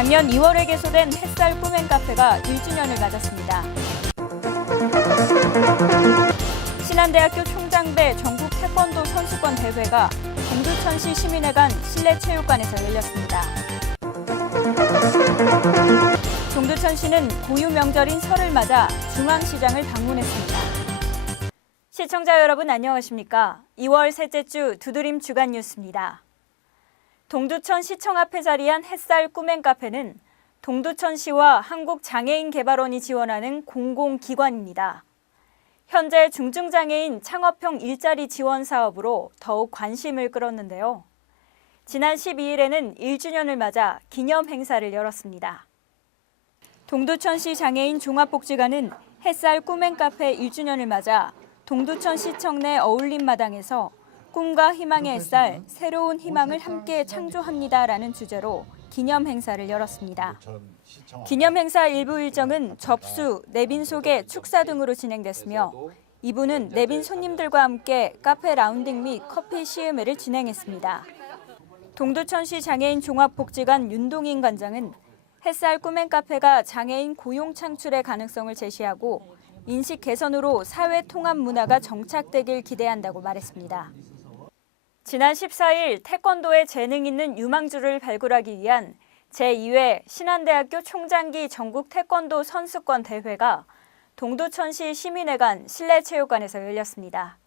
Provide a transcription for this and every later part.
작년 2월에 개소된 햇살 꿈앤 카페가 1주년을 맞았습니다. 신한대학교 총장배 전국 태권도 선수권 대회가 동두천시 시민회관 실내체육관에서 열렸습니다. 동두천시는 고유 명절인 설을 맞아 중앙시장을 방문했습니다. 시청자 여러분 안녕하십니까? 2월 셋째 주 두드림 주간 뉴스입니다. 동두천 시청 앞에 자리한 햇살 꿈앤 카페는 동두천시와 한국장애인개발원이 지원하는 공공기관입니다. 현재 중증장애인 창업형 일자리 지원 사업으로 더욱 관심을 끌었는데요. 지난 12일에는 1주년을 맞아 기념 행사를 열었습니다. 동두천시 장애인 종합복지관은 햇살 꿈앤 카페 1주년을 맞아 동두천시청 내 어울림마당에서 꿈과 희망의 햇살, 새로운 희망을 함께 창조합니다라는 주제로 기념 행사를 열었습니다. 기념 행사 일부 일정은 접수, 내빈 소개, 축사 등으로 진행됐으며 2부는 내빈 손님들과 함께 카페 라운딩 및 커피 시음회를 진행했습니다. 동두천시 장애인 종합복지관 윤동인 관장은 햇살 꿈앤 카페가 장애인 고용 창출의 가능성을 제시하고 인식 개선으로 사회 통합 문화가 정착되길 기대한다고 말했습니다. 지난 14일 태권도에 재능 있는 유망주를 발굴하기 위한 제2회 신한대학교 총장기 전국 태권도 선수권 대회가 동두천시 시민회관 실내체육관에서 열렸습니다.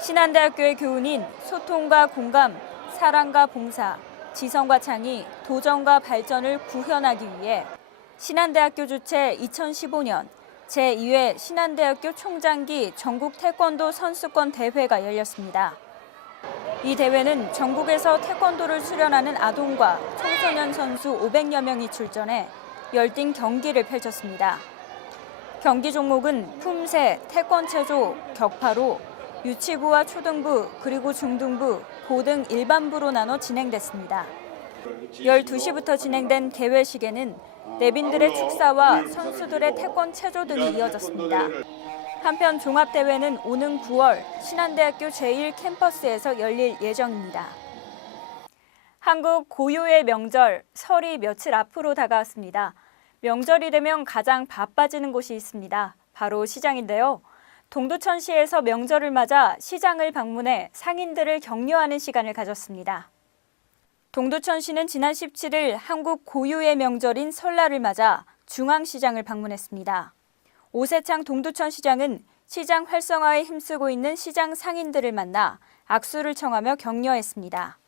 신한대학교의 교훈인 소통과 공감, 사랑과 봉사, 지성과 창의, 도전과 발전을 구현하기 위해 신한대학교 주최 2015년 제2회 신한대학교 총장기 전국 태권도 선수권 대회가 열렸습니다. 이 대회는 전국에서 태권도를 수련하는 아동과 청소년 선수 500여 명이 출전해 열띤 경기를 펼쳤습니다. 경기 종목은 품새, 태권체조, 격파로 유치부와 초등부 그리고 중등부, 고등 일반부로 나눠 진행됐습니다. 12시부터 진행된 개회식에는 내빈들의 축사와 선수들의 태권 체조 등이 이어졌습니다. 한편 종합대회는 오는 9월 신한대학교 제1캠퍼스에서 열릴 예정입니다. 한국 고유의 명절 설이 며칠 앞으로 다가왔습니다. 명절이 되면 가장 바빠지는 곳이 있습니다. 바로 시장인데요. 동두천시에서 명절을 맞아 시장을 방문해 상인들을 격려하는 시간을 가졌습니다. 동두천시는 지난 17일 한국 고유의 명절인 설날을 맞아 중앙시장을 방문했습니다. 오세창 동두천 시장은 시장 활성화에 힘쓰고 있는 시장 상인들을 만나 악수를 청하며 격려했습니다.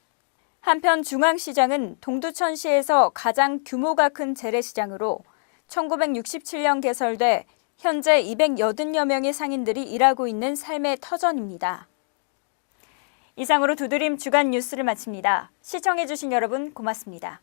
한편 중앙시장은 동두천시에서 가장 규모가 큰 재래시장으로 1967년 개설돼 현재 280여 명의 상인들이 일하고 있는 삶의 터전입니다. 이상으로 두드림 주간 뉴스를 마칩니다. 시청해주신 여러분 고맙습니다.